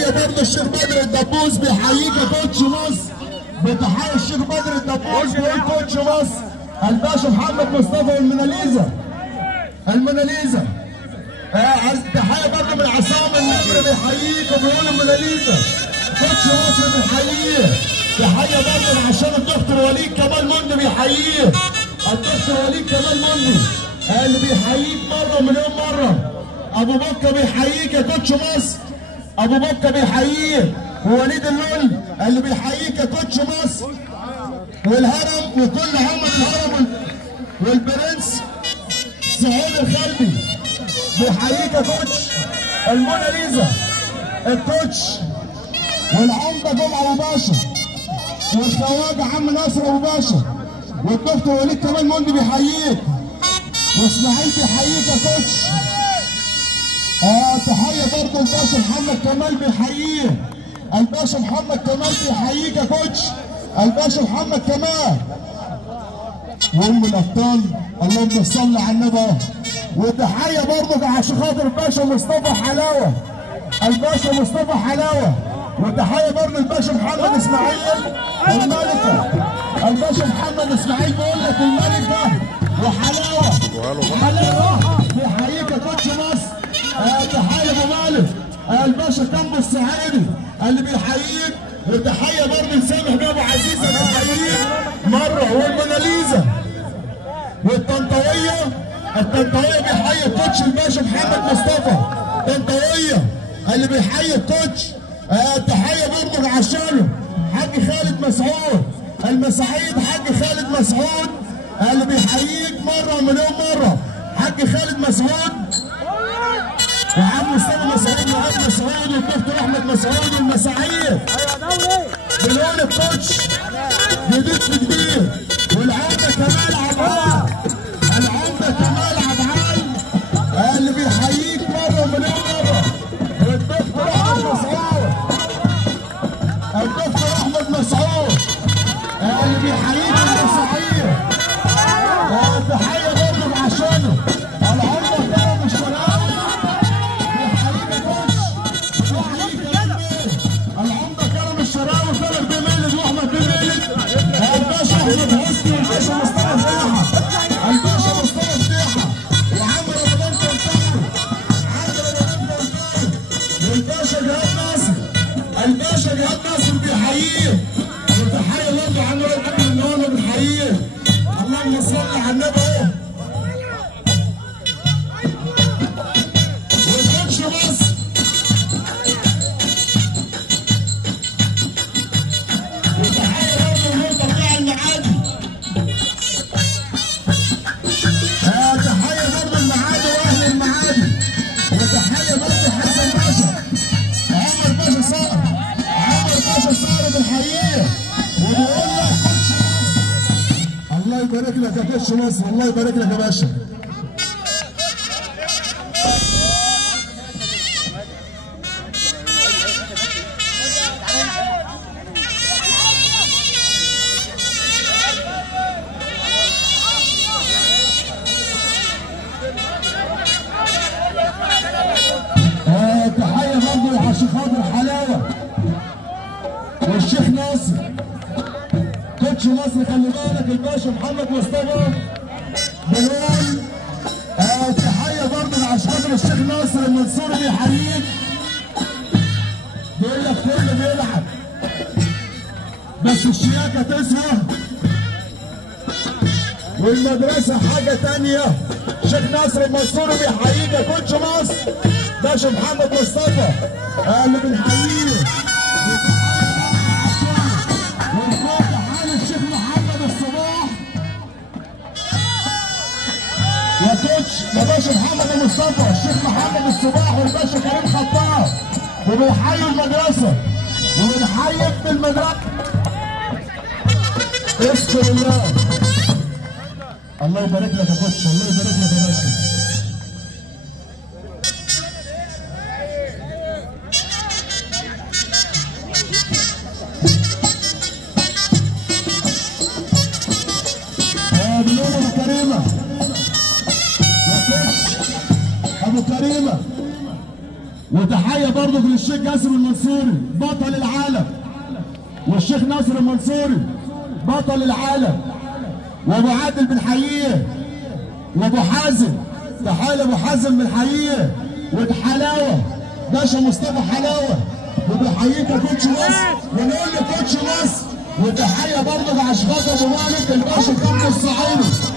وتحيه برضه الشيخ بدر الدبوس بيحييك يا كوتش مصر. بتحيه الشيخ بدر الدبوس بيقول كوتش مصر الباشا محمد مصطفى والموناليزا. الموناليزا تحيه برضه من عصام النمر بيحييك وبيقول الموناليزا. كوتش مصر بيحييه. تحيه برضه من عشان الدكتور وليد كمال مندي بيحييه. الدكتور وليد كمال مندي اللي بيحييك مره مليون مره. ابو بكه بيحييك يا كوتش مصر. ابو بكه بيحييك. ووليد اللول اللي بيحييك يا كوتش مصر. والهرم وكل عمر الهرم والبرنس سعود الخلبي بيحييك يا كوتش. الموناليزا الكوتش والعمده جمعه ابو باشا والخواجه عم ناصر ابو باشا والدكتور وليد كمال مندي بيحييك. واسماعيل بيحييك يا كوتش. تحيه برضه الباشا محمد كمال بيحييه. الباشا محمد كمال بيحييك يا كوتش. الباشا محمد كمال. وام الابطال اللهم صل على النبي. وتحيه برضه عشان خاطر الباشا مصطفى حلاوه. الباشا مصطفى حلاوه. وتحيه برضه الباشا محمد اسماعيل الملكه. الباشا محمد اسماعيل بيقول لك الملكه وحلاوه. حلاوه بيحييك يا كوتش مصر. تحيه ابو مالك. الباشا كامبو السعيدي اللي بيحييك. وتحيه برضه لسامح بيه ابو عزيزه بيحييك مره. والموناليزا والطنطاويه. الطنطاويه بيحيي الكوتش الباشا محمد مصطفى. طنطاويه اللي بيحيي الكوتش. تحيه برضه عشانه حاج خالد مسعود. المساعيد حاج خالد مسعود اللي بيحييك مره مليون مره. حاج خالد مسعود وعم مصطفى مسعود وعم مسعود والدكتور احمد مسعود والمساعيد. بنقول الكوتش جديد في جديد. والعمده كمال عبعال. العمده كمال عبعال اللي بيحييك مره مليون مره. والدكتور احمد مسعود. الدكتور احمد مسعود اللي بيحييك المساعيد. تحيه برضه عشانه العمده كرم الشراوي بيحييك يا كوتش. بيحييك يا كبير. العمده كرم الشراوي طارق بيه ميلد واحمد بيه ميلد. الباشا احمد حسني والباشا مصطفى فتيحه. الباشا مصطفى فتيحه وعمرو رمضان كنتاري. عمرو رمضان كنتاري والباشا جهاد ناصر. الباشا جهاد ناصر بيحييه. وتحيه برضه عن الراجل النهارده بنحييه. اللهم صل على النبي اهو. وكوتش مصر وتحيه برضه للنقطه بتاع المعادي. تحيه برضه المعادي واهل المعادي. وتحيه برضه حسن باشا. عمر باشا صقر. عمر باشا صقر بنحييه. وبيقول لك كوتش مصر. الله يبارك لك يا كوتش مصر. الله يبارك لك يا باشا. تحيه برضه لحشي خاطر حلاوه والشيخ ناصر. كوتش مصر خلي بالك الباشا محمد مصطفى بنقول. تحيه برضه لعشان الشيخ ناصر المنصوري بيحييك. بيقول لك كله بيلعب بس الشياكه تسوى والمدرسه حاجه ثانيه. الشيخ ناصر المنصوري بيحييك يا كوتش مصر. باشا محمد مصطفى اللي بنحييه. والكوكه حال الشيخ محمد الصباح يا كوتش. يا باشا محمد مصطفى الشيخ محمد الصباح والباشا كريم خطاب. وبيحيوا المدرسه وبنحيي ابن المدرسه. اذكر الله. الله يبارك لك يا كوتش. الله يبارك لك يا باشا. بنقول ابو كريمه يا كوتش. ابو كريمه وتحيه برضه للشيخ جاسم المنصوري بطل العالم، والشيخ ناصر المنصوري بطل العالم، وابو عادل بنحييه، وابو حازم تحيه لابو حازم بنحييه، والحلاوه باشا مصطفى حلاوه وبنحييك يا كوتش مصر، ونقول لكوتش مصر وتحيه برضه لاشخاص ابو مالك الباشا كابتن الصعيدي.